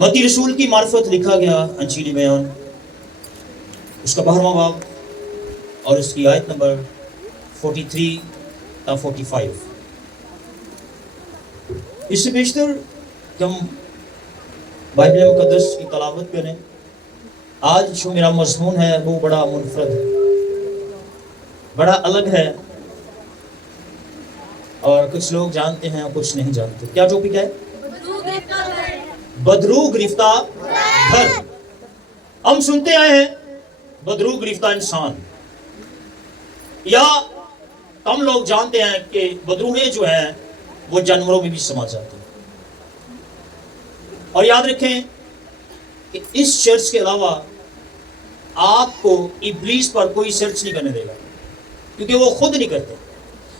मत्ती रसूल की मार्फत लिखा गया अंजील बयान उसका 12वां बाब और उसकी आयत नंबर 43 تا 45. इससे बेशतर कि हम बाइबल मुकद्दस की तलावत करें, आज जो मेरा मजमून है वो बड़ा मुनफरद है, बड़ा अलग है, और कुछ लोग जानते हैं और कुछ नहीं जानते. क्या टॉपिक है? बदरू गिरफ्ता घर. हम सुनते आए हैं बदरू गिरफ्ता इंसान, या कम लोग जानते हैं कि बदरूहें जो हैं वो जानवरों में भी समा जाती हैं. और याद रखें कि इस चर्च के अलावा आपको इब्लीस पर कोई सर्च नहीं करने देगा, क्योंकि वो खुद नहीं करते.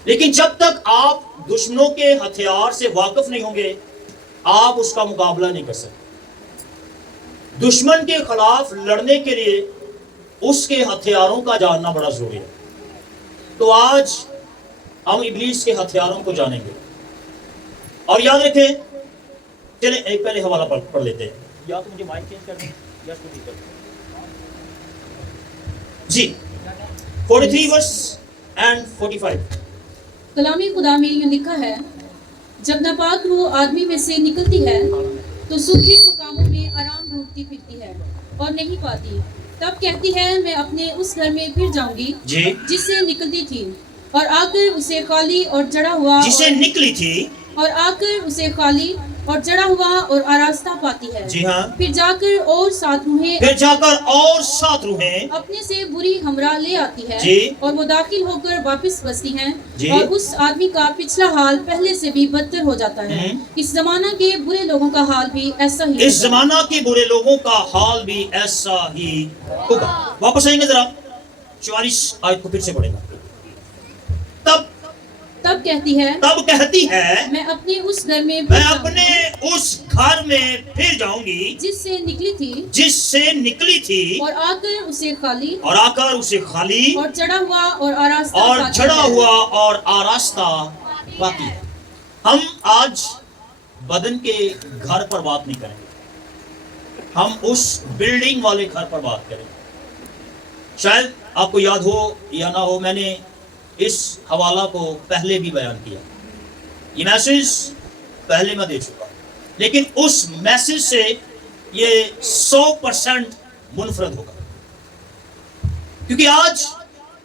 लेकिन जब तक आप दुश्मनों के हथियार से वाकिफ नहीं होंगे, आप उसका मुकाबला नहीं कर सकते. दुश्मन के खिलाफ लड़ने के लिए उसके हथियारों का जानना बड़ा जरूरी है. तो आज हम इब्लीस के हथियारों को जानेंगे. और याद रखें, चलें एक पहले हवाला पढ़ लेते हैं. या तो मुझे माइक चेंज कर दें या इसको ठीक कर दें. जी 43 वर्स एंड 45. कलामी खुदा में यूं लिखा है, जब नापाक रूह आदमी में से निकलती है तो सूखे मकामों में आराम ढूंढती फिरती है और नहीं पाती. तब कहती है, मैं अपने उस घर में फिर जाऊंगी जिससे निकलती थी, और आकर उसे खाली और जड़ा हुआ जिसे निकली थी और आकर उसे खाली और जड़ा हुआ और आरास्ता पाती है. जी हाँ. फिर जाकर और सात रूहें अपने से बुरी हमरा ले आती है जी. और वो दाखिल होकर वापस बसती हैं जी. और उस आदमी का पिछला हाल पहले से भी बदतर हो जाता है. इस जमाना के बुरे लोगों का हाल भी ऐसा ही इस जमाना के बुरे लोगों का हाल भी ऐसा ही होगा. वापस आएंगे जरा 44 आयत को फिर से पढ़ेगा. तब कहती है, मैं अपने उस घर में फिर जाऊंगी जिससे निकली थी और आकर उसे खाली और जड़ा हुआ और आरास्ता पाती है. हम आज बदन के घर पर बात नहीं करेंगे, हम उस बिल्डिंग वाले घर पर बात करेंगे. शायद आपको याद हो या ना हो, मैंने इस हवाला को पहले भी बयान किया. ये मैसेज पहले मैं दे चुका, लेकिन उस मैसेज से ये 100% मुनफरद होगा, क्योंकि आज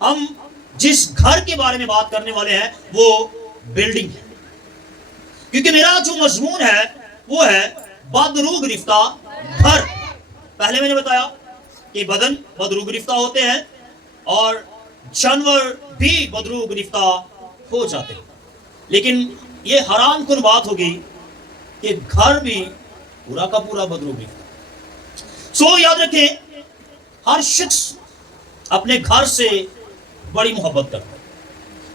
हम जिस घर के बारे में बात करने वाले हैं वो बिल्डिंग है. क्योंकि मेरा जो मजमून है वो है बदरू गिरफ्ता घर. पहले मैंने बताया कि बदन बदरू गिरफ्ता होते हैं और जानवर भी बदरू गिरफ्ता हो जाते हैं. लेकिन ये हराम कुन बात होगी कि घर भी पूरा का पूरा बदरू गिरफ्ता. सो याद रखें, हर शख्स अपने घर से बड़ी मोहब्बत करता है.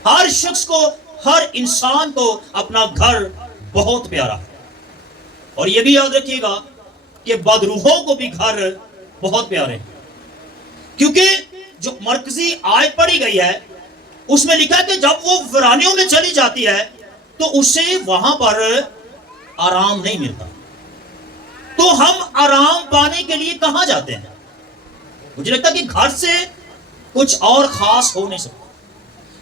हर शख्स को, हर इंसान को अपना घर बहुत प्यारा है. और ये भी याद रखिएगा कि बदरूहों को भी घर बहुत प्यारे हैं, क्योंकि जो मरकजी आयत पढ़ी गई है उसमें लिखा है कि जब वो वीरानियों में चली जाती है तो उसे वहां पर आराम नहीं मिलता. तो हम आराम पाने के लिए कहां जाते हैं? मुझे लगता है कि घर से कुछ और खास हो नहीं सकता.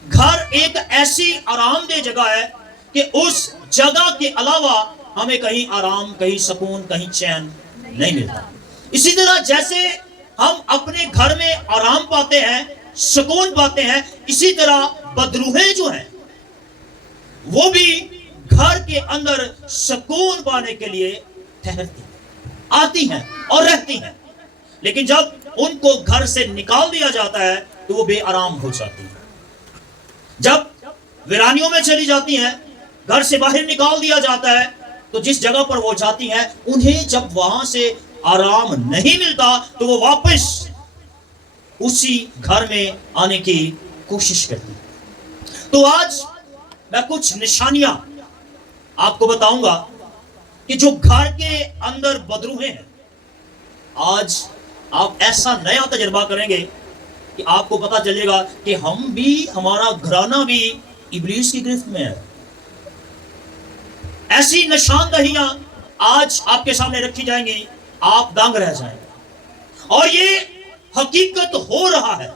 घर एक ऐसी आरामदेह जगह है कि उस जगह के अलावा हमें कहीं आराम, कहीं सुकून, कहीं चैन नहीं मिलता. इसी तरह जैसे हम अपने घर में आराम पाते हैं, सुकून पाते हैं, इसी तरह बदरूहें जो हैं वो भी घर के अंदर सुकून पाने के लिए ठहरती आती हैं और रहती हैं. लेकिन जब उनको घर से निकाल दिया जाता है तो वो बेआराम हो जाती हैं. जब वीरानियों में चली जाती हैं, घर से बाहर निकाल दिया जाता है, तो जिस जगह पर वो जाती हैं उन्हें जब वहां से आराम नहीं मिलता तो वो वापस उसी घर में आने की कोशिश करती. तो आज मैं कुछ निशानियां आपको बताऊंगा कि जो घर के अंदर बदरूहें हैं, आज आप ऐसा नया तजर्बा करेंगे कि आपको पता चलेगा कि हम भी, हमारा घराना भी इब्लीस की गिरफ्त में है. ऐसी निशानदहियां आज आपके सामने रखी जाएंगी, आप दंग रह जाएंगे। और ये हकीकत हो रहा है।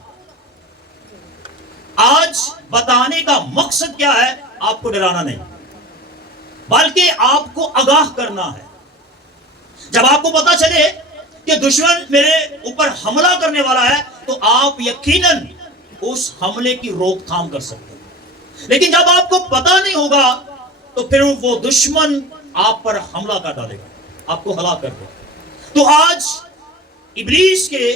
आज बताने का मकसद क्या है? आपको डराना नहीं, बल्कि आपको आगाह करना है। जब आपको पता चले कि दुश्मन मेरे ऊपर हमला करने वाला है, तो आप यकीनन उस हमले की रोकथाम कर सकते हैं। लेकिन जब आपको पता नहीं होगा, तो फिर वो दुश्मन आप पर हमला कर डालेगा, आपको हलाक कर देगा। तो आज इब्लीस के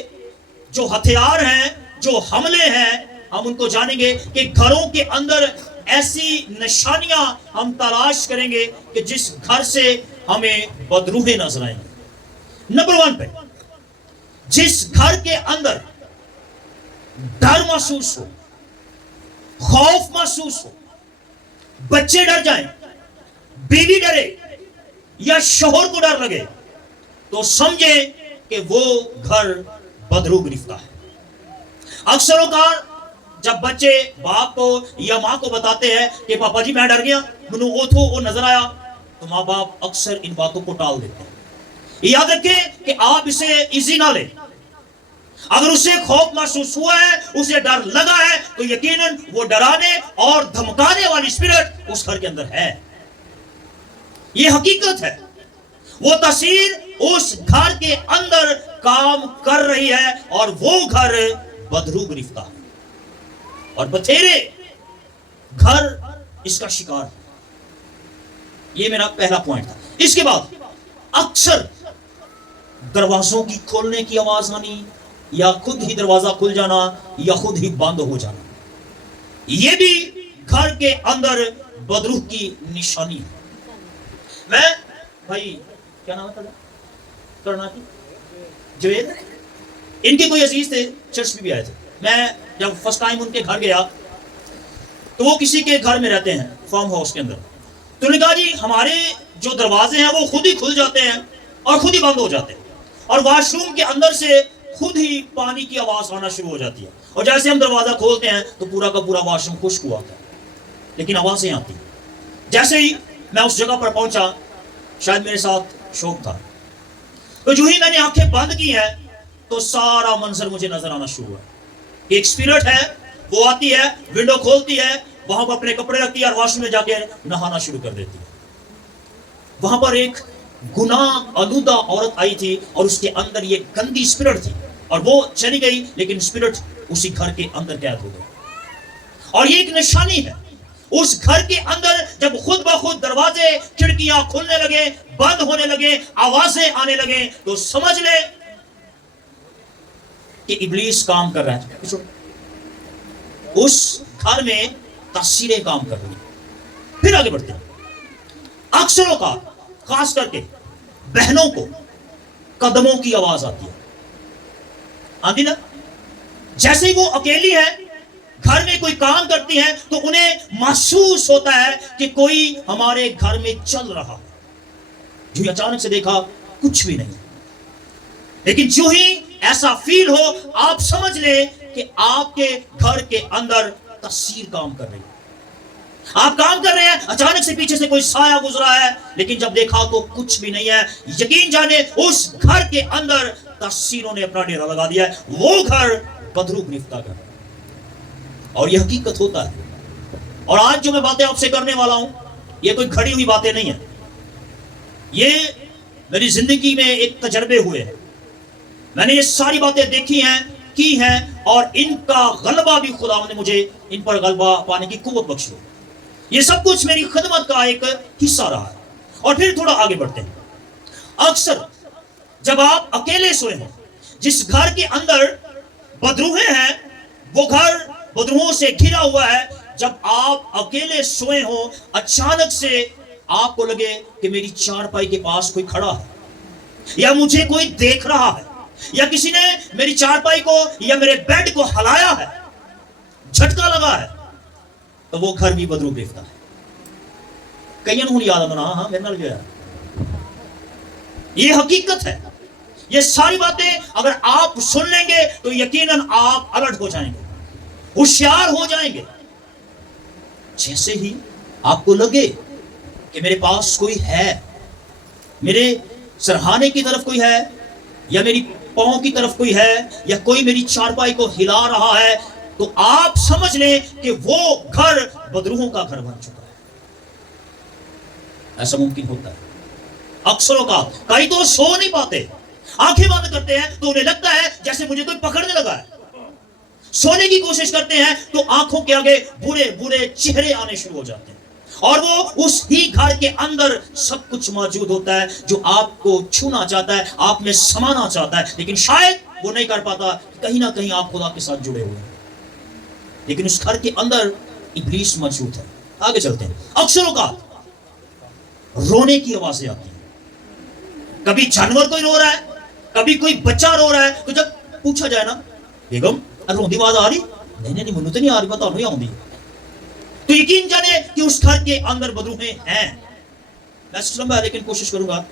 जो हथियार हैं, जो हमले हैं, हम उनको जानेंगे कि घरों के अंदर ऐसी निशानियां हम तलाश करेंगे कि जिस घर से हमें बदरूहें नजर आएंगे। नंबर 1 पे, जिस घर के अंदर डर महसूस हो, खौफ महसूस हो, बच्चे डर जाएं, बीवी डरे या शोहर को डर लगे, तो समझे कि वो घर बदरू गिरफ्ता है। अक्सर औकात जब बच्चे बाप को या माँ को बताते हैं कि पापा जी मैं डर गया, मैनू वो नजर आया, तो माँ बाप अक्सर इन बातों को टाल देते हैं। याद रखें कि आप इसे इजी ना लें। अगर उसे खौफ महसूस हुआ है, उसे डर लगा है, तो यकीनन वो डराने और धमकाने वाली स्पिरिट उस घर के अंदर है। ये हकीकत है। वो तासीर उस घर के अंदर काम कर रही है और वो घर बदरू गिरफ्ता है और बथेरे घर इसका शिकार है। ये मेरा पहला पॉइंट था। इसके बाद अक्सर दरवाजों की खोलने की आवाज आनी, या खुद ही दरवाजा खुल जाना, या खुद ही बंद हो जाना, ये भी घर के अंदर बदरूह की निशानी है। मैं भाई क्या नाम है करनाटी जवेद, इनके कोई अजीज थे, चर्च में भी आए थे। मैं जब फर्स्ट टाइम उनके घर गया, तो वो किसी के घर में रहते हैं फार्म हाउस के अंदर। तो उन्होंने कहा जी हमारे जो दरवाजे हैं वो खुद ही खुल जाते हैं और खुद ही बंद हो जाते हैं, और वॉशरूम के अंदर से खुद ही पानी की आवाज आना शुरू हो जाती है, और जैसे हम दरवाजा खोलते हैं तो पूरा का पूरा वॉशरूम खुश्क हुआ होता है, लेकिन आवाजें आती। जैसे ही मैं उस जगह पर पहुंचा, शायद मेरे साथ शौक था, तो जो ही मैंने आंखें बंद की हैं, तो सारा मंजर मुझे नजर आना शुरू हुआ। एक स्पिरिट है, वो आती है, विंडो खोलती है, वहां पर अपने कपड़े रखती है और वॉशरूम में जाके नहाना शुरू कर देती है। वहां पर एक गुनाह आलूदा औरत आई थी और उसके अंदर ये गंदी स्पिरिट थी, और वो चली गई, लेकिन स्पिरिट उसी घर के अंदर कैद हो गई। और ये एक निशानी है, उस घर के अंदर जब खुद ब खुद दरवाजे खिड़कियां खुलने लगे, बंद होने लगे, आवाजें आने लगे, तो समझ ले कि इब्लीस काम कर रहा है। उस घर में तासीरें काम कर रही हैं। फिर आगे बढ़ते हैं। अक्सरों का खास करके बहनों को कदमों की आवाज आती है, आती ना। जैसे ही वो अकेली है, घर में कोई काम करती है, तो उन्हें महसूस होता है कि कोई हमारे घर में चल रहा है। जो अचानक से देखा कुछ भी नहीं, लेकिन जो ही ऐसा फील हो, आप समझ ले कि आपके घर के अंदर तासीर काम कर रही है। आप काम कर रहे हैं, अचानक से पीछे से कोई साया गुजरा है, लेकिन जब देखा तो कुछ भी नहीं है। यकीन जाने उस घर के अंदर तासीरों ने अपना डेरा लगा दिया है। वो घर बदरू गिरफ्तार कर, और यह हकीकत होता है। और आज जो मैं बातें आपसे करने वाला हूं, ये कोई खड़ी हुई बातें नहीं है, ये मेरी जिंदगी में एक तजर्बे हुए हैं। मैंने ये सारी बातें देखी हैं, की हैं, और इनका गलबा भी खुदा ने मुझे इन पर गलबा पाने की कुव्वत बख्शी। ये सब कुछ मेरी खिदमत का एक हिस्सा रहा है। और फिर थोड़ा आगे बढ़ते हैं। अक्सर जब आप अकेले सोए हो, जिस घर के अंदर बदरूहें हैं, वो घर बदरूहों से घिरा हुआ है, जब आप अकेले सोए हो, अचानक से आपको लगे कि मेरी चारपाई के पास कोई खड़ा है, या मुझे कोई देख रहा है, या किसी ने मेरी चारपाई को या मेरे बेड को हिलाया है, झटका लगा है, तो वो घर भी बदरू गिरफ्तार है। कईयों को याद आना, हाँ मेरे नाल गया। ये हकीकत है। ये सारी बातें अगर आप सुन लेंगे तो यकीनन आप अलर्ट हो जाएंगे, होशियार हो जाएंगे। जैसे ही आपको लगे कि मेरे पास कोई है, میرے سرہانے کی طرف کوئی ہے یا میری پاؤں کی طرف کوئی ہے یا کوئی میری چارپائی کو ہلا رہا ہے تو آپ سمجھ لیں کہ وہ گھر بدروحوں کا گھر بن چکا ہے. ایسا ممکن ہوتا ہے اکثر اوقات. کئی تو سو نہیں پاتے, آنکھیں بند کرتے ہیں تو انہیں لگتا ہے جیسے مجھے کوئی پکڑنے لگا ہے. سونے کی کوشش کرتے ہیں تو آنکھوں کے آگے برے برے چہرے آنے شروع ہو جاتے ہیں, اور وہ اس ہی گھر کے اندر سب کچھ موجود ہوتا ہے جو آپ کو چھونا چاہتا ہے, آپ میں سمانا چاہتا ہے, لیکن شاید وہ نہیں کر پاتا. کہیں نہ کہیں آپ خدا کے ساتھ جڑے ہوئے ہیں, لیکن اس گھر کے اندر ابلیس موجود ہے. آگے چلتے ہیں. اکثر اوقات رونے کی آوازیں آتی ہیں. کبھی جانور کوئی رو رہا ہے, کبھی کوئی بچہ رو رہا ہے, تو جب پوچھا جائے نا بیگم روندی آواز آ رہی, نہیں منو تو نہیں آ رہی, پتا نہیں آؤں, تو یقین جانے کہ اس گھر کے اندر بدروہیں ہیں. میں لمبا ہے لیکن کوشش کروں گا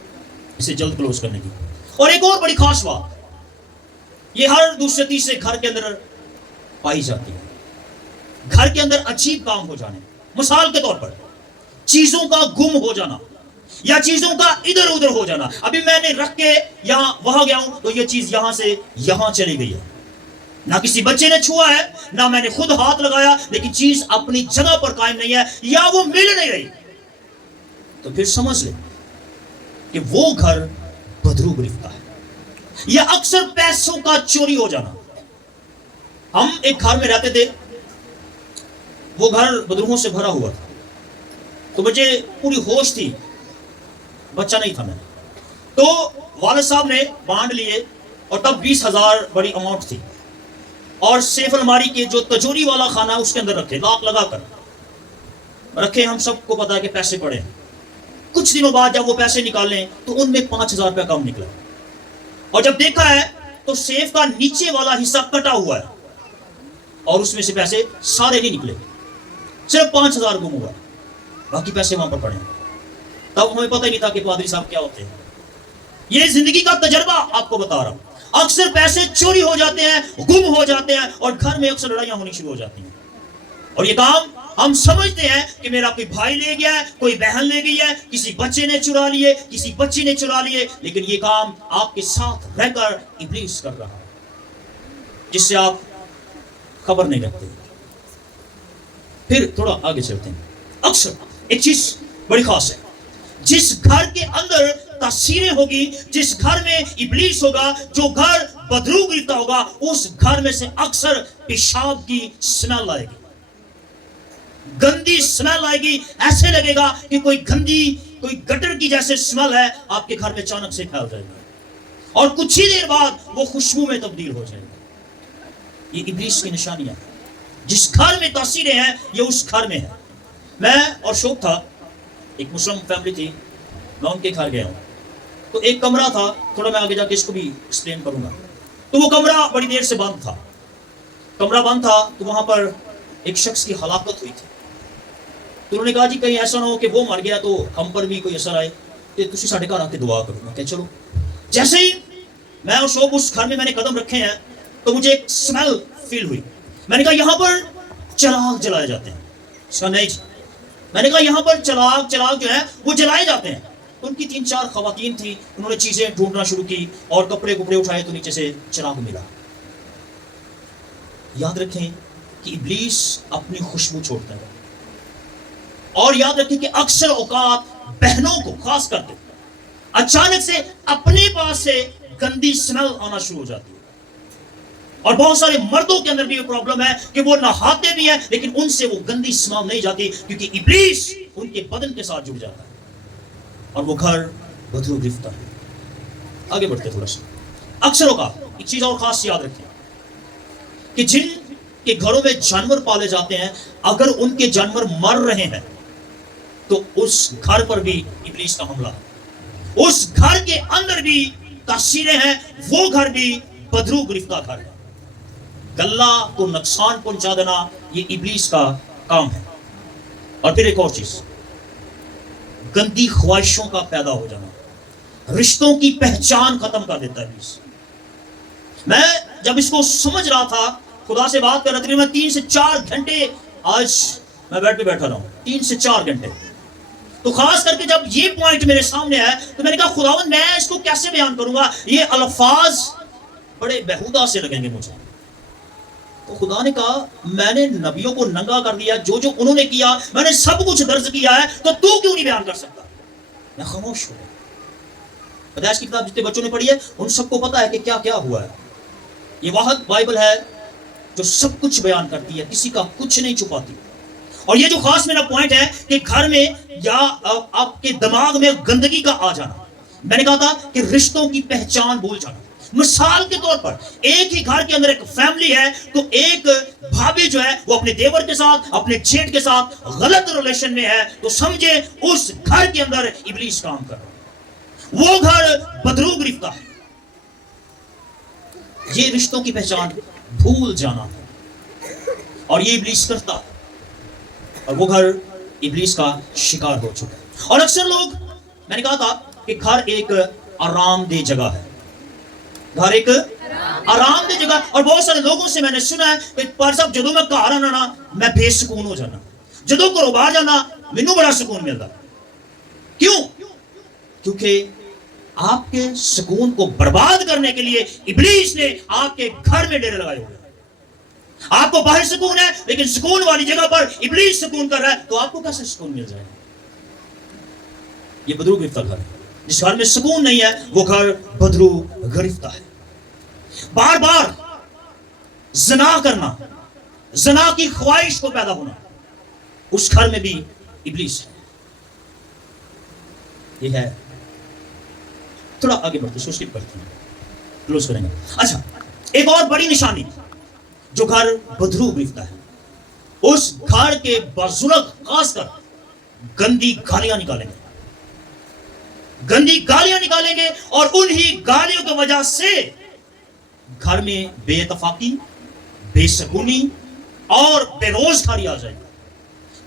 اسے جلد کلوز کرنے کی. اور ایک اور بڑی خاص بات یہ ہر دوسرے تیسرے گھر کے اندر پائی جاتی ہے. گھر کے اندر عجیب کام ہو جانے, مثال کے طور پر چیزوں کا گم ہو جانا یا چیزوں کا ادھر ادھر ہو جانا. ابھی میں نے رکھ کے یہاں وہاں گیا ہوں تو یہ چیز یہاں سے یہاں چلی گئی ہے, نہ کسی بچے نے چھوا ہے, نہ میں نے خود ہاتھ لگایا, لیکن چیز اپنی جگہ پر قائم نہیں ہے یا وہ مل نہیں رہی. تو پھر سمجھ لیں کہ وہ گھر بدرو گرفتہ ہے. یا اکثر پیسوں کا چوری ہو جانا. ہم ایک گھر میں رہتے تھے, وہ گھر بدروہوں سے بھرا ہوا تھا, تو مجھے پوری ہوش تھی, بچہ نہیں تھا میں, تو والد صاحب نے بانڈ لیے اور تب 20,000 بڑی اماؤنٹ تھی, اور سیف الماری کے جو تجوری والا خانہ اس کے اندر رکھے, لاک لگا کر رکھے. ہم سب کو پتا ہے کہ پیسے پڑے. کچھ دنوں بعد جب وہ پیسے نکالیں تو ان میں 5,000 روپے کم نکلا, اور جب دیکھا ہے تو سیف کا نیچے والا حصہ کٹا ہوا ہے اور اس میں سے پیسے سارے نہیں نکلے, صرف 5,000 گم ہوا, باقی پیسے وہاں پر پڑے. تب ہمیں پتہ ہی نہیں تھا کہ پادری صاحب کیا ہوتے ہیں. یہ زندگی کا تجربہ آپ کو بتا رہا ہوں. اکثر پیسے چوری ہو جاتے ہیں, گم ہو جاتے ہیں, اور گھر میں اکثر لڑائیاں ہونی شروع ہو جاتی ہیں. اور یہ کام ہم سمجھتے ہیں کہ میرا کوئی بھائی لے گیا ہے, کوئی بہن لے گئی ہے, کسی بچے نے چرا لیے, کسی بچی نے چرا لیے, لیکن یہ کام آپ کے ساتھ رہ کر ابلیس کر رہا ہے, جس سے آپ خبر نہیں رکھتے. پھر تھوڑا آگے چلتے ہیں. اکثر ایک چیز بڑی خاص ہے, جس گھر کے اندر تاثیریں ہوگی, جس گھر میں ابلیس ہوگا, جو گھر بدرو گرتا ہوگا, اس گھر میں سے اکثر پیشاب کی سمیل آئے گی, گندی سمیل آئے گی. ایسے لگے گا کہ کوئی گندی, کوئی گٹر کی جیسے سمیل ہے آپ کے گھر میں اچانک سے پھیل جائے گی, اور کچھ ہی دیر بعد وہ خوشبو میں تبدیل ہو جائے گی. یہ ابلیس کی نشانیاں ہیں. جس گھر میں تاثیریں ہیں یہ اس گھر میں ہے. میں اور شوق تھا, ایک مسلم فیملی تھی, میں ان کے گھر گیا ہوں, تو ایک کمرہ تھا, تھوڑا میں آگے جا کے اس کو بھی ایکسپلین کروں گا. تو وہ کمرہ بڑی دیر سے بند تھا. کمرہ بند تھا تو وہاں پر ایک شخص کی ہلاکت ہوئی تھی. تو انہوں نے کہا جی کہیں ایسا نہ ہو کہ وہ مر گیا تو ہم پر بھی کوئی اثر آئے, کہ تسی ساڈے گھر آ کے دعا کرو. میں کہ چلو. جیسے ہی میں اور شوق اس گھر میں نے قدم رکھے ہیں تو مجھے ایک سمیل فیل ہوئی. میں نے کہا یہاں پر چراغ جلائے جاتے ہیں. اس کا نہیں جی. میں نے کہا یہاں پر چراغ جو ہے وہ جلائے جاتے ہیں. ان کی 3-4 خواتین تھی, انہوں نے چیزیں ڈھونڈنا شروع کی اور کپڑے اٹھائے تو نیچے سے چراغ ملا. یاد رکھیں کہ ابلیس اپنی خوشبو چھوڑتا ہے, اور یاد رکھیں کہ اکثر اوقات بہنوں کو خاص کر کے اچانک سے اپنے پاس سے گندی سمیل آنا شروع ہو جاتی ہے. اور بہت سارے مردوں کے اندر بھی یہ پرابلم ہے کہ وہ نہاتے بھی ہیں لیکن ان سے وہ گندی سمیل نہیں جاتی, کیونکہ ابلیس ان کے بدن کے ساتھ جڑ جاتا ہے اور وہ گھر بدرو گرفتہ ہے. آگے بڑھتے تھوڑا سا. اکثر اوقات ایک چیز اور خاص یاد رکھیں کہ جن کے گھروں میں جانور پالے جاتے ہیں, اگر ان کے جانور مر رہے ہیں تو اس گھر پر بھی ابلیس کا حملہ ہے. اس گھر کے اندر بھی تاثیریں ہیں, وہ گھر بھی بدرو گرفتہ گھر ہے. گلہ کو نقصان پہنچا دینا یہ ابلیس کا کام ہے. اور پھر ایک اور چیز, گندی خواہشوں کا پیدا ہو جانا, رشتوں کی پہچان ختم کر دیتا ہے ابلیس. میں جب اس کو سمجھ رہا تھا, خدا سے بات کر رہا تھا, میں 3 سے 4 گھنٹے آج میں بیٹھ پہ بیٹھا رہا ہوں, 3 سے 4 گھنٹے. تو خاص کر کے جب یہ پوائنٹ میرے سامنے ہے تو میں نے کہا خداوند میں اس کو کیسے بیان کروں گا, یہ الفاظ بڑے بہودہ سے لگیں گے مجھے. تو خدا نے کہا میں نے نبیوں کو ننگا کر دیا, جو جو انہوں نے کیا میں نے سب کچھ درج کیا ہے, تو کیوں نہیں بیان کر سکتا. میں خاموش ہوں. پیدائش کی کتاب جتنے بچوں نے پڑھی ہے ان سب کو پتا ہے کہ کیا کیا ہوا ہے. یہ واحد بائبل ہے جو سب کچھ بیان کرتی ہے, کسی کا کچھ نہیں چھپاتی. اور یہ جو خاص میرا پوائنٹ ہے کہ گھر میں یا آپ کے دماغ میں گندگی کا آ جانا, میں نے کہا تھا کہ رشتوں کی پہچان بھول جانا. مثال کے طور پر ایک ہی گھر کے اندر ایک فیملی ہے, تو ایک بھابی جو ہے وہ اپنے دیور کے ساتھ اپنے جیٹ کے ساتھ غلط ریلیشن میں ہے, تو سمجھے اس گھر کے اندر ابلیس کام کر رہا ہے, وہ گھر بدرو گرفتہ ہے. یہ رشتوں کی پہچان بھول جانا ہے اور یہ ابلیس کرتا ہے, اور وہ گھر ابلیس کا شکار ہو چکا ہے. اور اکثر لوگ, میں نے کہا تھا کہ گھر ایک آرام دہ جگہ ہے, گھر ایک آرام دہ جگہ. اور بہت سارے لوگوں سے میں نے سنا ہے کہ پر صاحب جدوں میں گھر آنا میں بے سکون ہو جانا, جدوں کاروبار جانا مینوں بڑا سکون ملتا. کیوں؟ کیونکہ آپ کے سکون کو برباد کرنے کے لیے ابلیس نے آپ کے گھر میں ڈیرے لگائے ہوئے. آپ کو باہر سکون ہے لیکن سکون والی جگہ پر ابلیس سکون کر رہا ہے, تو آپ کو کیسے سکون مل جائے گا؟ یہ بدرو گرفتہ گھر ہے. جس گھر میں سکون نہیں ہے وہ گھر بدرو گرفتہ ہے. بار بار زنا کرنا, زنا کی خواہش کو پیدا ہونا, اس گھر میں بھی ابلیس ہے. یہ ہے. تھوڑا آگے بڑھتے ہیں, اسکپ کرتے ہیں, کلوز کریں گے. اچھا, ایک اور بڑی نشانی جو گھر بدرو گرفتہ ہے, اس گھر کے بزرگ خاص کر گندی گالیاں نکالیں گے, گندی گالیاں نکالیں گے, اور انہی گالیوں کی وجہ سے گھر میں بے اتفاقی, بے سکونی اور بے روزگاری آ جائے گی,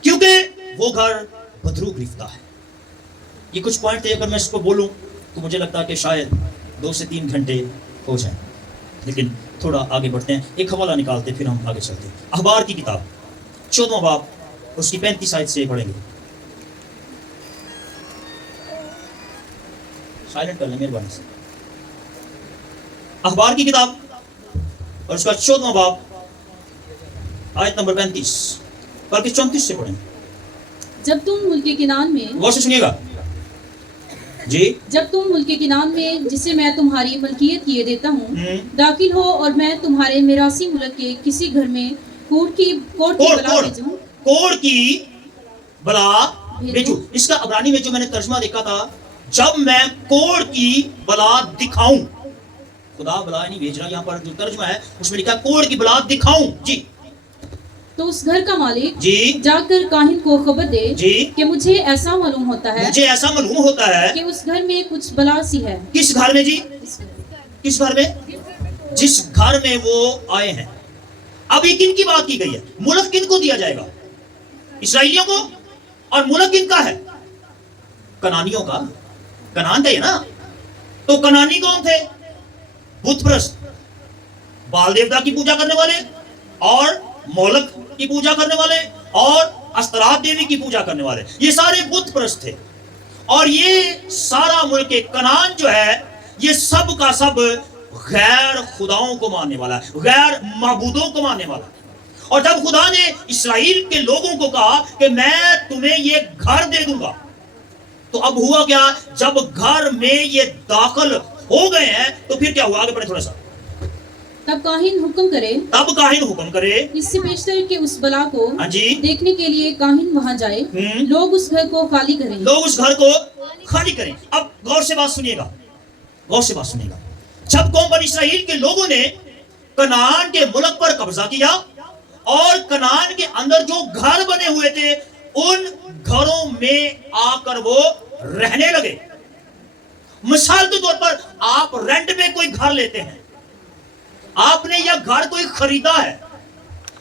کیونکہ وہ گھر بدرو گرفتہ ہے. یہ کچھ پوائنٹ تھے, اگر میں اس کو بولوں تو مجھے لگتا ہے کہ شاید 2 سے 3 گھنٹے ہو جائیں, لیکن تھوڑا آگے بڑھتے ہیں. ایک حوالہ نکالتے پھر ہم آگے چلتے ہیں. اخبار کی کتاب 14واں باب, اس کی 35 آیت سے پڑھیں گے. سائلنٹ کر لیں مہربانی سے. اخبار کی کتاب اور اس کا 14واں باب آیت نمبر 35 بلکہ 34 سے پڑھیں. جب تم ملک کنعان میں, غور سے سنیے گا جی, جب تم ملک کنعان میں جسے میں تمہاری ملکیت کیے دیتا ہوں داخل ہو, اور میں تمہارے میراثی ملک کے کسی گھر میں کوڑ کی بلا بھیجوں, کوڑ کی بلا بھیجوں. اس کا عبرانی میں جو میں نے ترجمہ دیکھا تھا, جب میں کوڑ کی بلا دکھاؤں, خدا بلا نہیں بھیج رہا, یہاں پر جو ترجمہ ہے اس میں لکھا کوڑ کی بلا دکھاؤں. جی, تو اس گھر کا مالک جی جا کر کاہن کو خبر دے جی کہ مجھے ایسا معلوم ہوتا ہے, مجھے ایسا معلوم ہوتا ہے کہ اس گھر میں کچھ بلا سی ہے. کس گھر میں جی؟ کس گھر میں؟ جس گھر میں وہ آئے ہیں. ابھی کن کی بات کی گئی ہے؟ ملک کن کو دیا جائے گا؟ اسرائیلیوں کو. اور ملک کن کا ہے؟ کنانیوں کا. کنان کا ہی ہے نا. تو کنانی کون تھے؟ بت پرست, بال دیوتا کی پوجا کرنے والے, اور مولک کی پوجا کرنے والے, اور استرات دیوی کی پوجا کرنے والے. یہ سارے بت پرست تھے. اور یہ سارا ملک کنان جو ہے یہ سب کا سب غیر خداؤں کو ماننے والا ہے, غیر معبودوں کو ماننے والا ہے. اور جب خدا نے اسرائیل کے لوگوں کو کہا کہ میں تمہیں یہ گھر دے دوں گا, تو اب ہوا کیا؟ جب گھر میں یہ داخل ہو گئے ہیں تو پھر کیا ہوا؟ آگے بڑھیں تھوڑا سا. تب کاہن حکم کرے, تب کاہن حکم کرے, اس سے پیشتر کہ اس بلا کو ہاں جی, دیکھنے کے لیے کاہن وہاں جائے, لوگ اس گھر کو خالی کریں, لوگ اس گھر کو خالی کریں. اب غور سے بات سنیے گا, غور سے بات سنیے گا. جب قوم بنی اسرائیل کے لوگوں نے کنعان کے ملک پر قبضہ کیا, اور کنعان کے اندر جو گھر بنے ہوئے تھے ان گھروں میں آ کر وہ رہنے لگے. مثال کے طور پر آپ رینٹ پہ کوئی گھر لیتے ہیں, آپ نے یہ گھر کوئی خریدا ہے,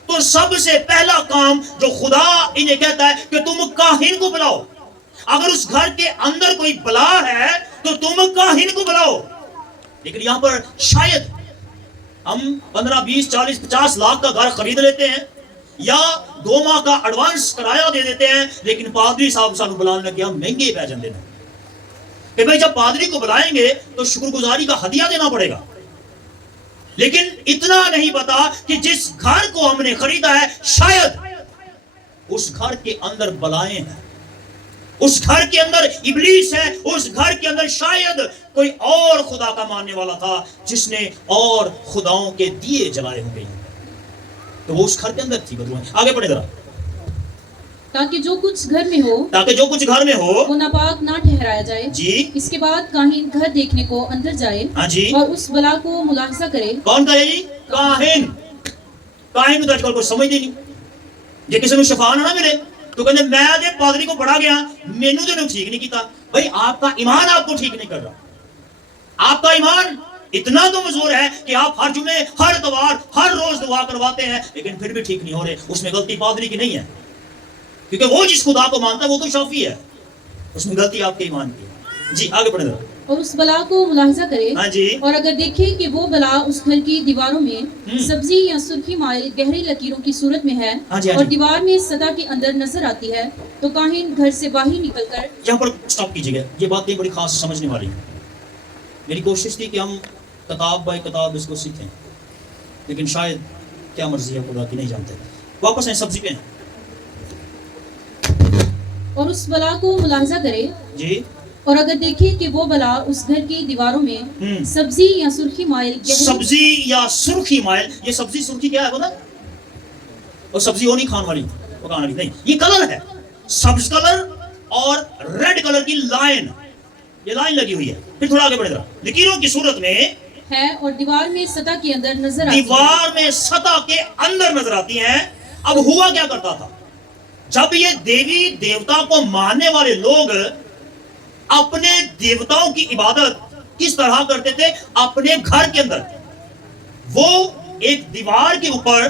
تو سب سے پہلا کام جو خدا انہیں کہتا ہے کہ تم کاہن کو بلاؤ. اگر اس گھر کے اندر کوئی بلا ہے تو تم کاہن کو بلاؤ. لیکن یہاں پر شاید ہم 15 20 40 50 لاکھ کا گھر خرید لیتے ہیں, या 2 माह का एडवांस किराया दे देते हैं, लेकिन पादरी साहब सानू बुलाने लगे हम महंगे पै जाते हैं कि भाई जब पादरी को बुलाएंगे तो शुक्रगुजारी का हदिया देना पड़ेगा। लेकिन इतना नहीं पता कि जिस घर को हमने खरीदा है शायद उस घर के अंदर बलाएं हैं, उस घर के अंदर इब्लीस है, उस घर के अंदर शायद कोई और खुदा का मानने वाला था जिसने और खुदाओं के दिए जलाए होंगे, तो वो उस घर के अंदर थी। आगे पढ़े जरा। ताकि जो कुछ घर में हो, ताकि जो कुछ घर में हो वो नापाक ना ठहराया जाए जी। इसके बाद काहिन घर देखने को अंदर जाए हाँ जी। और उस बला को मुलाहिजा करे। कौन करे जी? काहिन। काहिन तो आजकल कोई समझते नहीं। जे किसी को शफा ना मिले तो कहते मैं जे पादरी को पढ़ा गया, मेनू तो ठीक नहीं किया। भाई आपका ईमान आपको ठीक नहीं कर रहा। आपका ईमान इतना तो मजबूर है कि आप हर जुमे, हर इतवार, हर रोज दुआ करवाते हैं, लेकिन फिर भी ठीक नहीं हो रहे। उसमें गलती पादरी की नहीं है, क्योंकि वो जिस खुदा को मानता है वो तो शाफी है, उसमें गलती आपके ईमान की है। जी आगे बढ़े। और उस बला को मुलाहिजा करे। हाँ जी। और अगर देखे कि वो बला उस घर की दीवारों में सब्जी या सुर्खी माइल गहरी लकीरों की सूरत में है हाँ जी, हाँ और जी। दीवार में सतह के अंदर नजर आती है, तो काहिन घर से बाहर निकलकर। यहाँ पर स्टॉप कीजिएगा, ये बातें बड़ी खास समझने वाली हैं। मेरी कोशिश थी कि हम किताब बाय किताब इसको सीखें, लेकिन शायद क्या मर्जी है खुदा की नहीं जानते। वापस आए सब्जी पे। और उस बला को मुलाहिजा करे जी। और अगर देखे कि वो बला उस घर की दीवारों में सब्जी या सुर्खी माइल गहरी। सब्जी या सुर्खी माइल, ये सब्जी सुर्खी क्या है पता? और सब्जी वो नहीं खाने वाली, पकाने वाली नहीं, ये कलर है, सब्ज कलर और रेड कलर की लाइन, ये लाइन लगी हुई है। फिर थोड़ा आगे बढ़े जरा। लकीरों की सूरत में है और दीवार में सतह के अंदर नजर आती है। दीवार में सतह के अंदर नजर आती है। अब हुआ क्या करता था, जब ये देवी देवता को मानने वाले लोग अपने देवताओं की इबादत किस तरह करते थे? अपने घर के अंदर वो एक दीवार के ऊपर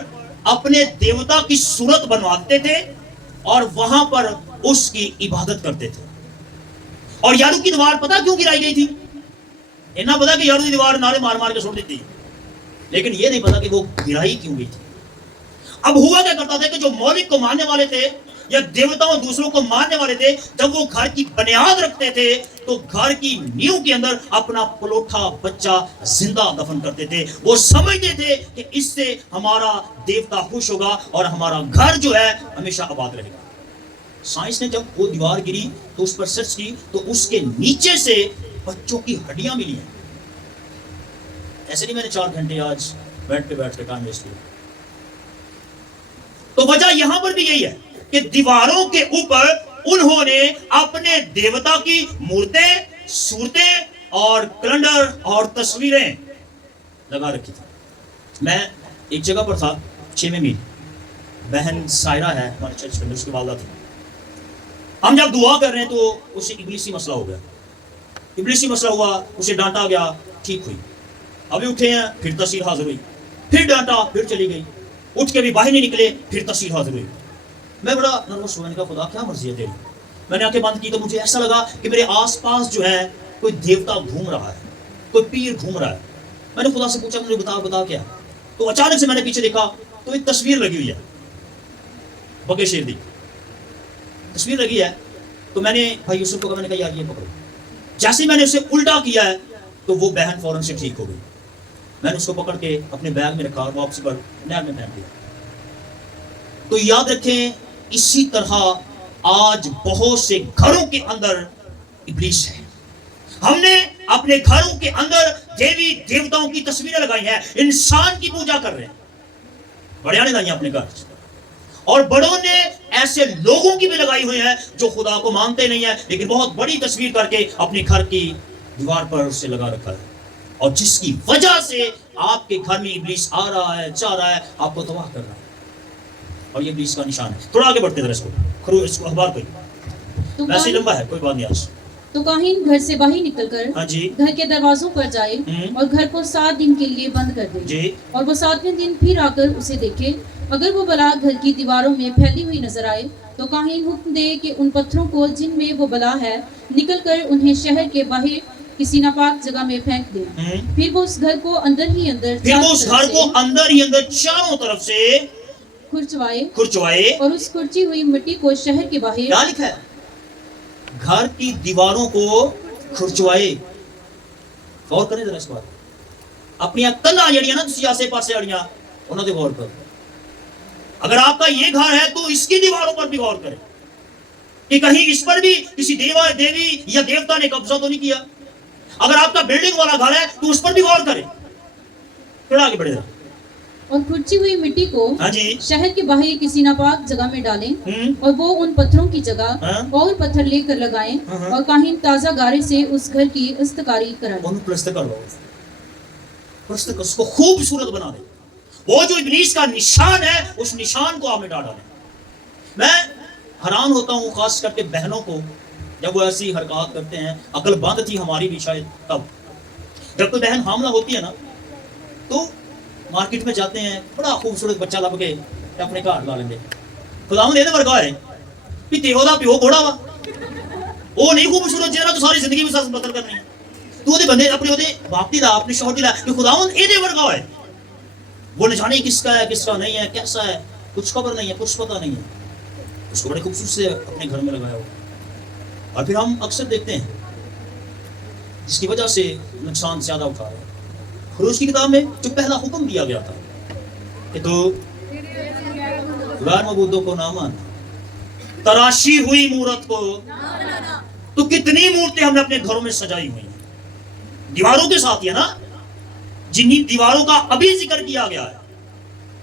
अपने देवता की सूरत बनवाते थे और वहां पर उसकी इबादत करते थे। और यारू की दीवार पता क्यों गिराई गई थी? इतना पता कि यारू की दीवार नारे मार मार के छोड़ दी थी, लेकिन ये नहीं पता कि वो गिराई क्यों गई थी। अब हुआ क्या करता था कि जो मौलिक को मानने वाले थे या देवताओं दूसरों को मानने वाले थे, जब वो घर की बुनियाद रखते थे तो घर की नींव के अंदर अपना पलोठा बच्चा जिंदा दफन करते थे। वो समझते थे कि इससे हमारा देवता खुश होगा और हमारा घर जो है हमेशा आबाद रहेगा। साइंस ने जब वो दीवार गिरी तो उस पर सर्च की तो उसके नीचे से बच्चों की हड्डियां मिली हैं। ऐसे नहीं मैंने 4 घंटे आज बैठ के काम वेस्ट किया। तो वजह यहां पर भी यही है कि दीवारों के ऊपर उन्होंने अपने देवता की मूर्तें, सूरतें और कैलेंडर और तस्वीरें लगा रखी थी। मैं एक जगह पर था 6वें मील, बहन सायरा है हमारे चर्च में, उसकी वालदा थी। हम जब दुआ कर रहे हैं तो उसे इब्लीसी मसला हो गया, इब्लीसी मसला हुआ, उसे डांटा गया, ठीक हुई। अभी उठे हैं फिर तस्वीर हाजिर हुई, फिर डांटा फिर चली गई, उठ के भी बाहर नहीं निकले फिर तस्वीर हाजिर हुई। मैं बड़ा नर्वस हुआ, का खुदा क्या मर्जी है तेरी। मैंने आंखें बंद की तो मुझे ऐसा लगा कि मेरे आसपास जो है कोई देवता घूम रहा है, कोई पीर घूम रहा है। मैंने खुदा से पूछा मुझे बता क्या। तो अचानक से मैंने पीछे देखा तो एक तस्वीर लगी हुई है, बगे शेर दी तस्वीर लगी है। तो मैंने भाई यूसुफ को कहा, मैंने कहा यार ये पकड़ो। जैसे मैंने उसे उल्टा किया है तो वो बहन फौरन से ठीक हो गई। मैंने उसको पकड़ के अपने बैग में रखा और वापसी पर नहर में फेंक दिया। तो याद रखें, इसी तरह आज बहुत से घरों के अंदर इब्लीस है। हमने अपने घरों के अंदर देवी देवताओं की तस्वीरें लगाई हैं, इंसान की पूजा कर रहे हैं। बड़िया ने लगाई अपने घर, और बड़ों ने ऐसे लोगों की भी लगाई हुई है जो खुदा को मानते नहीं है, लेकिन बहुत बड़ी तस्वीर करके अपने घर की दीवार पर उसे लगा रखा है, और जिसकी वजह से आपके घर में इब्लीस आ रहा है, जा रहा है, आपको तबाह कर रहा है, और ये इब्लीस का निशान है। थोड़ा आगे बढ़ते हैं, इसको अखबार पे तो वैसे लंबा है, कोई बात नहीं। आज तो काहिन घर से बाहर निकलकर हाँ जी घर के दरवाजों पर जाए और घर को 7 दिन के लिए बंद कर दे जी। और वो 7वें दिन फिर आकर उसे देखे। अगर वो बला घर की दीवारों में फैली हुई नजर आए तो काहिन हुक्म दे कि उन पत्थरों को जिनमें वो बला है निकलकर उन्हें शहर के बाहर किसी नापाक जगह में फेंक दे। फिर वो उस घर को अंदर ही अंदर चारों तरफ से खुरचवाए और उस खुरची हुई मिट्टी को शहर के बाहर क्या लिखा है? घर की दीवारों को खुरचवाए। गौर करें जरा इस बात। अपनी कंधा जड़ियां ना तुसी आसे पासे वालियां उन्हां ते गौर करो। अगर आपका ये घर है तो इसकी दीवारों पर भी गौर करें कि कहीं इस पर भी किसी देवी या देवता ने कब्जा तो नहीं किया। अगर आपका बिल्डिंग वाला घर है तो उस पर भी गौर करें। फिर आगे बढ़े। और खुरची हुई मिट्टी को हाँ जी। शहर के बाहर किसी नापाक जगह में डालें और वो उन पत्थरों की जगह और पत्थर लेकर लगाएं और काहिन ताजा गारे से उस घर की दस्तकारी कराएं। प्लस्तर कर लो, प्लस्तर उसको खूबसूरत बना दे। वो जो इब्लीस का निशान है उस निशान को आप मिटा डालें। मैं हैरान होता हूँ खास करके बहनों को जब वो ऐसी हरकत करते हैं। अकल बंद थी हमारी भी शायद तब। जब कोई बहन हामला होती है ना तो मार्केट में जाते हैं, बड़ा खूबसूरत बच्चा लब के अपने घर ला लेंगे। खुदावंद ਇਹਦੇ ਵਰਗਾ ਹੈ ਵੀ ਤੇ ਉਹਦਾ ਪਿਓ ਬੋੜਾ ਵਾ, ਉਹ ਨਹੀਂ खूबसूरत ਜਿਹੜਾ ਤੂੰ ਸਾਰੀ ਜ਼ਿੰਦਗੀ ਵਿੱਚ ਸੱਸ ਬਤਰ ਕਰਨੀ ਹੈ। ਤੂੰ ਉਹਦੇ ਬੰਦੇ ਆਪਣੇ ਉਹਦੇ ਬਾਪ ਦੀ ਦਾ ਆਪਣੀ ਸ਼ੌਹਰ ਦੀ ਦਾ ਕਿ खुदावंद ਇਹਦੇ ਵਰਗਾ ਹੈ। वो न जाने किसका है किसका नहीं है, कैसा है, कुछ खबर नहीं है, कुछ पता नहीं है। उसको बड़े खूबसूरत से अपने घर में लगाया हो। और फिर हम अक्सर देखते हैं जिसकी वजह से नुकसान ज्यादा उठा रहे हैं। खरूज की किताब में जो पहला हुक्म दिया गया था कि तो गैर मबूदों को ना मान, तराशी हुई मूर्त को, तो कितनी मूर्तें हमने अपने घरों में सजाई हुई हैं दीवारों के साथ ही है ना। जिन्हीं दीवारों का अभी जिक्र किया गया है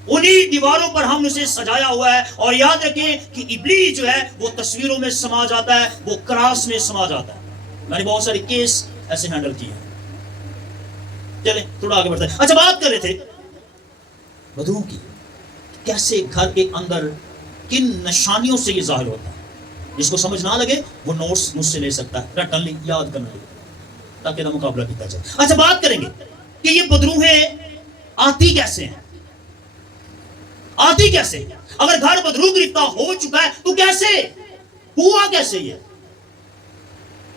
उन्हीं दीवारों पर हम उसे सजाया हुआ है। और याद रखें कि इब्लीस जो है वो तस्वीरों में समा जाता है, वो क्रॉस में समा जाता है। मैंने बहुत सारे केस ऐसे हैंडल किए हैं। चलें थोड़ा आगे बढ़ते हैं। अच्छा, बात कर रहे थे वधुओं की, कैसे घर के अंदर किन निशानियों से ये जाहिर होता है। जिसको समझ ना लगे वो नोट्स मुझसे ले सकता है, रटन ले, याद करने ले, ताकि ना मुकाबला किया जाए। अच्छा, बात करेंगे कि ये बदरूहें आती कैसे हैं, आती कैसे? अगर घर बदरू गिरफ्तार हो चुका है तो कैसे हुआ, कैसे ये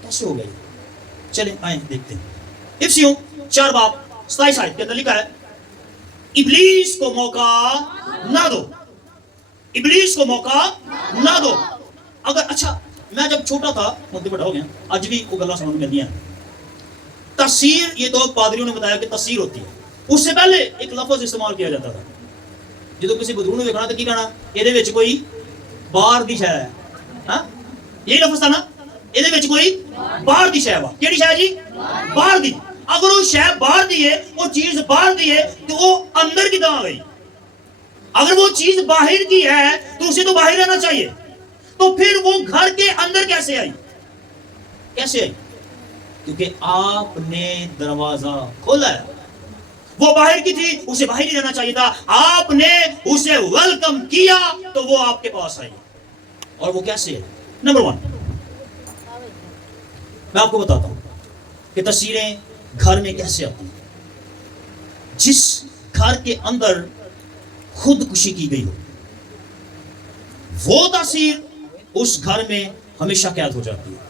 कैसे हो गई? चले आए देखते हैं। इफ्सियों 4 बाब 27 आयत के अंदर लिखा है, इब्लीस को मौका ना दो, इब्लीस को मौका ना दो। अगर अच्छा, मैं जब छोटा था, मुद्दे बड़ा हो गया, आज भी वो गल्ला समझ में नहीं है। तफसीर, ये तो पादरियों ने बताया कि तफसीर होती है। उससे पहले एक लफ्ज इस्तेमाल किया जाता था। जो किसी बदरू ने देखना तो की कहना, ਇਹਦੇ ਵਿੱਚ कोई बाहर ਦੀ शै है। हां, यही लफ्ज था ना, ਇਹਦੇ ਵਿੱਚ कोई बाहर ਦੀ शै वा। ਕਿਹੜੀ शै जी? बाहर दी। अगर वो शै बाहर दी है, वो चीज बाहर दी है, तो वो अंदर किदां आ गई? अगर वो चीज बाहर की है तो उसे तो बाहर रहना चाहिए, तो फिर वो घर के अंदर कैसे आई? कैसे आई? क्योंकि आपने दरवाजा खोला है। वो बाहर की थी, उसे बाहर ही रहना चाहिए था। आपने उसे वेलकम किया तो वो आपके पास आई। और वो कैसे है? नंबर 1, मैं आपको बताता हूं कि तस्वीरें घर में कैसे आती हैं। जिस घर के अंदर खुदकुशी की गई हो, वो तस्वीर उस घर में हमेशा कैद हो जाती है।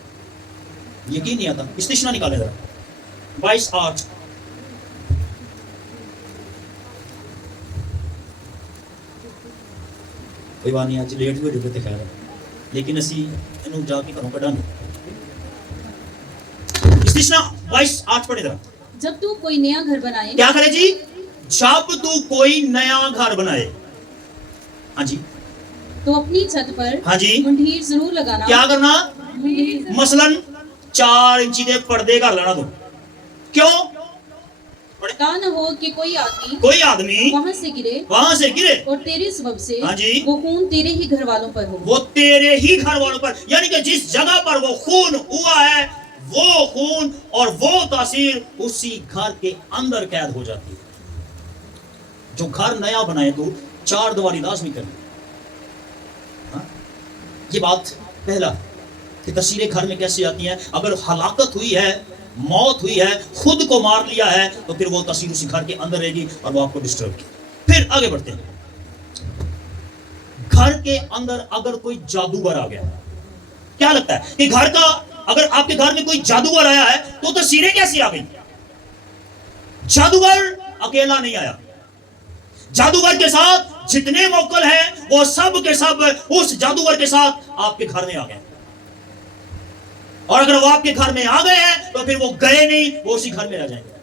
यकीन नहीं आता। इस्तिश्ना निकाले जरा 22:8। कोई बात नहीं, आज लेट भी हो गए खैर, लेकिन असी इन्हों जाके घरों कढ़ांगे। इस्तिश्ना 22:8 पढ़े जरा। जब तू कोई नया घर बनाए, क्या करे जी? जब तू कोई नया घर बनाए, हाँ जी, तो अपनी छत पर हाँ जी मुंडीर जरूर लगाना। क्या करना? मुंडीर। मसलन 4 इंची के पर्दे कर लेना तुम। क्यों? ता न हो कि कोई आदमी वहां से गिरे और तेरे सबब से हाँ जी वो खून तेरे ही घर वालों पर हो। वो तेरे ही घर वालों पर, यानी कि जिस जगह पर वो खून हुआ है, वो खून और वो तासीर उसी घर के अंदर कैद हो जाती है। जो घर नया बनाए तो 4 दीवारी लाजमी करनी। ये बात पहला कि तस्वीरें घर में कैसे आती हैं। अगर हलाकत हुई है, मौत हुई है, खुद को मार लिया है, तो फिर वो तस्वीर उसी घर के अंदर रहेगी और वो आपको डिस्टर्ब की। फिर आगे बढ़ते हैं। घर के अंदर अगर कोई जादूगर आ गया, क्या लगता है कि घर का, अगर आपके घर में कोई जादूगर आया है तो तस्वीरें कैसी आ गई? जादूगर अकेला नहीं आया, जादूगर के साथ जितने मोकल हैं वो सब के सब उस जादूगर के साथ आपके घर में आ गए, और अगर वो आपके घर में आ गए हैं तो फिर वो गए नहीं, वो उसी घर में रह जाएंगे।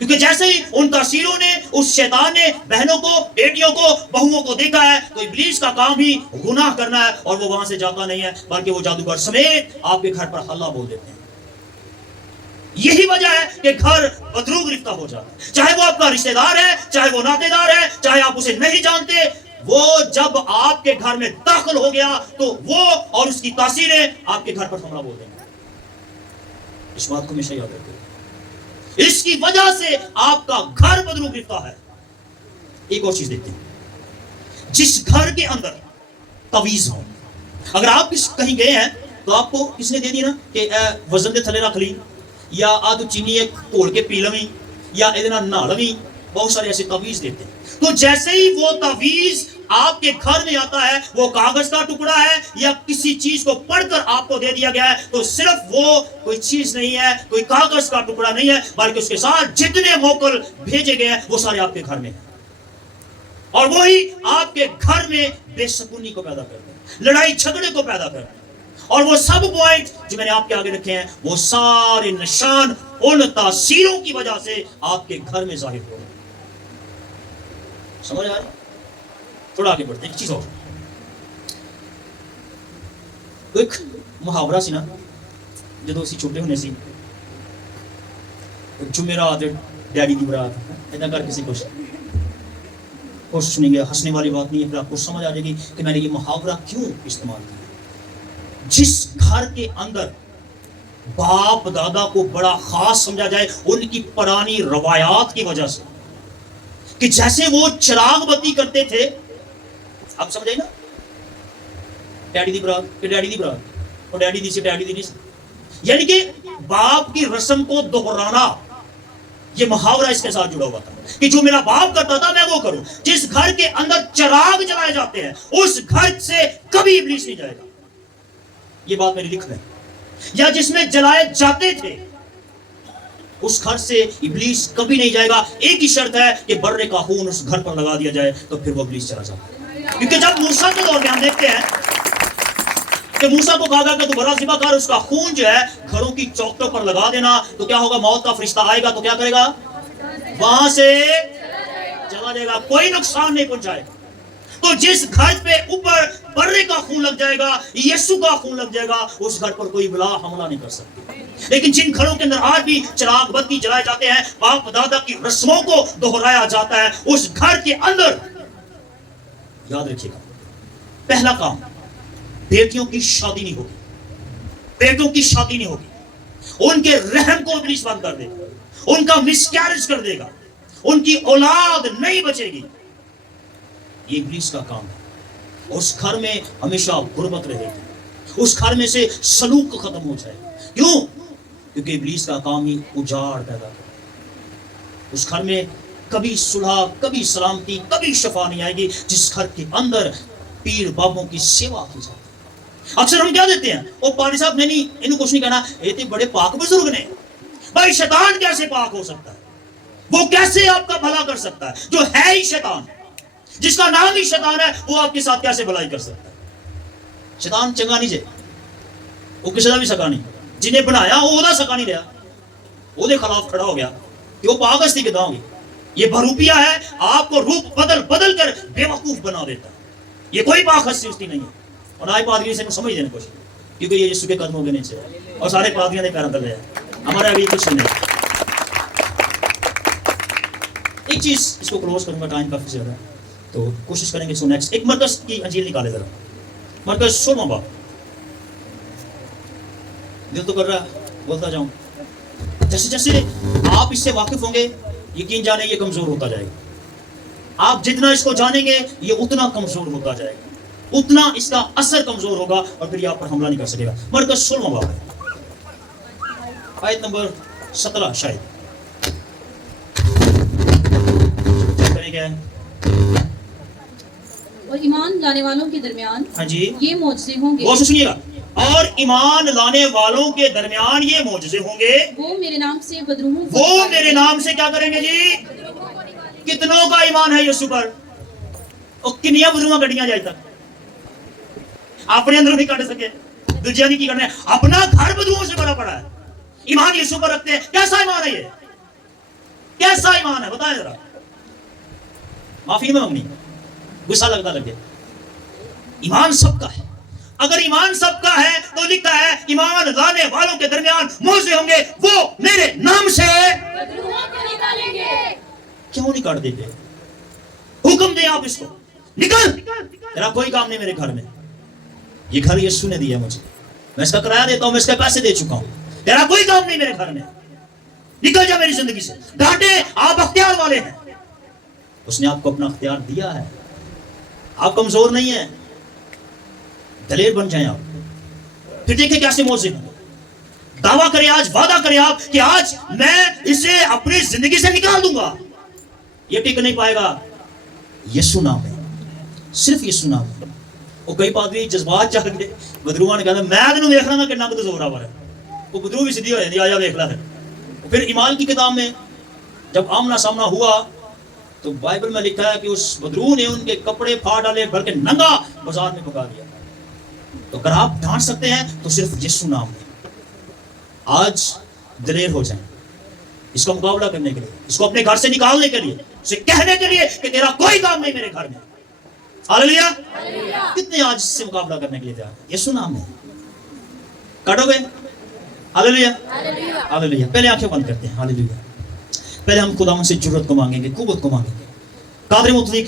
क्योंकि जैसे ही उन तासीरों ने, उस शैतान ने बहनों को, बेटियों को, बहुओं को देखा है, तो इब्लीस का काम ही गुनाह करना है, और वो वहां से जाता नहीं है, बल्कि वो जादूगर समेत आपके घर पर हल्ला बोल देते हैं। यही वजह है कि घर बदरू गिरफ्तार हो जाता है। चाहे वो आपका रिश्तेदार है, चाहे वो नातेदार है, चाहे आप उसे नहीं जानते, वो जब आपके घर में दाखिल हो गया तो वो और उसकी तासीरें आपके घर पर हमला बोल देंगे। इस बात को हमेशा याद रखिए। इसकी वजह से आपका घर बदरू गिरफ्तार है। एक और चीज देखते हैं, जिस घर के अंदर तवीज हो, अगर आप कहीं गए हैं तो आपको किसने दे दी ना कि वजन के थले रख ली, या आ तो चीनी एक घोल के पी लवी, या ए नहा लवी, बहुत सारे ऐसे तवीज देते हैं। तो जैसे ही वो तवीज आपके घर में आता है, वो कागज का टुकड़ा है या किसी चीज को पढ़कर आपको दे दिया गया है, तो सिर्फ वो कोई चीज नहीं है, कोई कागज का टुकड़ा नहीं है, बल्कि उसके साथ जितने मोकल भेजे गए हैं वो सारे आपके घर में हैं, और वही आपके घर में बेसकूनी को पैदा करते हैं, लड़ाई झगड़े को पैदा करते हैं। और वो सब पॉइंट जो मैंने आपके आगे रखे हैं, वो सारे निशान उन तासीरों की वजह से आपके घर में जाहिर हो रहे हैं। समझ आ रहा? थोड़ा आगे बढ़ते हैं। एक चीज और, एक मुहावरा सी ना, जो असी छोटे होने सी, जुमेरात डैडी की बरात, ऐसा कर किसी कुछ सुनेंगे, हंसने वाली बात नहीं है, फिर आपको समझ आ जाएगी कि मैंने ये मुहावरा क्यों इस्तेमाल किया। जिस घर के अंदर बाप दादा को बड़ा खास समझा जाए उनकी पुरानी रवायात की वजह से, कि जैसे वो चिराग बत्ती करते थे, आप समझे ना, डैडी दी बरात कि डैडी दी बरात, और डैडी दी से डैडी दी नहीं, यानी कि बाप की रस्म को दोहराना, ये मुहावरा इसके साथ जुड़ा हुआ था कि जो मेरा बाप करता था मैं वो करूं। जिस घर के अंदर चिराग जलाए जाते हैं उस घर से कभी इब्लीस नहीं जाएगा, ये बात मेरी लिख लें। या जिसमें जलाए जाते थे उस घर से इब्लीस कभी नहीं जाएगा। एक ही शर्त है कि बर्रे का खून उस घर पर लगा दिया जाए, तो फिर वो इब्लीस चला जाता। क्योंकि जब मूसा के दौर में हम देखते हैं कि मूसा को कहा गया कि तू बड़ा ज़िबा कर, उसका खून जो है घरों की चौखटों पर लगा देना, तो क्या होगा, मौत का फरिश्ता आएगा तो क्या करेगा, वहां से चला जाएगा, कोई नुकसान नहीं पहुंचाएगा। तो जिस घर पे ऊपर बर्रे का खून लग जाएगा, यीशु का खून लग जाएगा, उस घर पर कोई बला हमला नहीं कर सकती। लेकिन जिन घरों के अंदर आज भी चिराग बत्ती जलाए जाते हैं, बाप दादा की रस्मों को दोहराया जाता है, उस घर के अंदर याद रखिएगा, पहला काम, बेटियों की शादी नहीं होगी, बेटों की शादी नहीं होगी, उनके रहम को इब्लीस बंद कर देगा, उनका मिसकैरेज कर देगा, उनकी औलाद नहीं बचेगी। ये इब्लीस का काम है। उस घर में हमेशा गुर्बत रहेगी, उस घर में से सलूक खत्म हो जाएगा। क्यों? क्योंकि इब्लीस का काम ही उजाड़ पैदा करना। उस घर में कभी सुलह, कभी सलामती, कभी शफा नहीं आएगी जिस घर के अंदर पीर बाबों की सेवा की जाती है। अक्सर हम क्या देते हैं, ओ पारी साहब नहीं, इन्हें कुछ नहीं कहना, ये तो बड़े पाक बुजुर्ग ने। भाई शैतान कैसे पाक हो सकता है? वो कैसे आपका भला कर सकता है? जो है ही शैतान, जिसका नाम ही शैतान है, वो आपके साथ कैसे भलाई कर सकता है? शैतान चंगा नहीं जे, वो किसी का भी सका नहीं, जिन्हें बनाया वो सका नहीं रहा, वो खिलाफ खड़ा हो गया कि वो पागस्ती किदा होगी। ये भरूपिया है, आपको रूप बदल बदल कर बेवकूफ बना देता है। ये कोई पागस्ती नहीं है। और आए पादरी से समझ देने कोशिश, क्योंकि ये यीशु के कदमों के नीचे है और सारे पादरियों ने पैर तले है, हमारे अभी कुछ नहीं। एक चीज इसको क्लोज करूंगा, टाइम काफी ज्यादा है, तो कोशिश करेंगे इसको नेक्स्ट। एक मरकज की अंजील निकाले जरा, मरकज 16वां बाब। दिल तो कर रहा है बोलता जाऊं, जैसे जैसे आप इससे वाकिफ होंगे, यकीन जाने ये कमजोर होता जाएगा। आप जितना इसको जानेंगे ये उतना कमजोर होता जाएगा, उतना इसका असर कमजोर होगा और फिर ये आप पर हमला नहीं कर सकेगा। मरकज 16वां बाब है, आयत नंबर 17 शायद, क्या है? और ईमान लाने वालों के दरमियान, हाँ जी, ये मौजज़े होंगे। गौर से सुनिएगा, और ईमान लाने वालों के दरमियान ये मौजज़े होंगे, वो मेरे नाम से बदरूहों को, वो मेरे नाम से क्या करेंगे जी? कितनों का ईमान है यीशु पर? ਉਹ ਕਿੰਨੀਆਂ ਬਦਲੂਆਂ ਗੱਡੀਆਂ ਜਾਇ ਤੱਕ अपने अंदर नहीं काट सके दूसरे की करने अपना घर बदलुओं से बड़ा पड़ा है ईमान यीशु पर रखते हैं कैसा ईमान है ये कैसा ईमान है बताएं जरा माफी में मंगनी गुस्सा लगता लगे ईमान सबका है अगर ईमान सबका है तो लिखा है ईमान लाने वालों के दरमियान मोजे होंगे वो मेरे नाम से बदलुओं को निकालेंगे। क्यों नहीं काट देते हुक्म दे आप इसको निकल तेरा कोई काम नहीं मेरे घर में ये घर यीशु ने दिया मुझे मैं इसका किराया देता हूं मैं इसके पैसे दे चुका हूं तेरा कोई काम नहीं मेरे घर में निकल जा मेरी जिंदगी से डांटे आप अख्तियार वाले हैं उसने आपको अपना अख्तियार दिया है आप कमजोर नहीं है दलेर बन जाएं आप फिर देखिए कैसे मौजे दावा करें आज वादा करें आप कि आज मैं इसे अपनी जिंदगी से निकाल दूंगा ये टिक नहीं पाएगा यीशु नाम है सिर्फ यीशु नाम है ਉਹ ਕਈ ਪਾਦਰੀ ਜਜ਼ਬਾਤ ਚੱਲ ਗਏ ਬਦਰੂਆਂ ਨੇ ਕਹਿੰਦਾ ਮੈਂ ਤੈਨੂੰ ਵੇਖ ਲਾਂਗਾ ਕਿੰਨਾ ਕੁ ਜ਼ੋਰਾਵਰ है वो बदरू भी सीधी हो जाती आजा देख ला फिर ईमान की किताब में जब आमना सामना हुआ तो बाइबल में लिखा है कि उस बदरू ने उनके कपड़े फाड़ डाले बल्कि नंगा बाजार में भगा दिया तो अगर आप ढांट सकते हैं तो सिर्फ यीशु नाम में आज दलेर हो जाए इसका मुकाबला करने के लिए इसको अपने घर से निकालने के लिए उसे कहने के लिए कि तेरा कोई काम नहीं मेरे घर में हालेलुया कितने आज इससे मुकाबला करने के लिए तैयार यीशु नाम है काटोगे हालेलुया हालेलुया पहले आंखें बंद करते हैं हालेलुया पहले हम खुदा से जरूरत को मांगेंगे कुव्वत को मांगेंगे कादर मुतली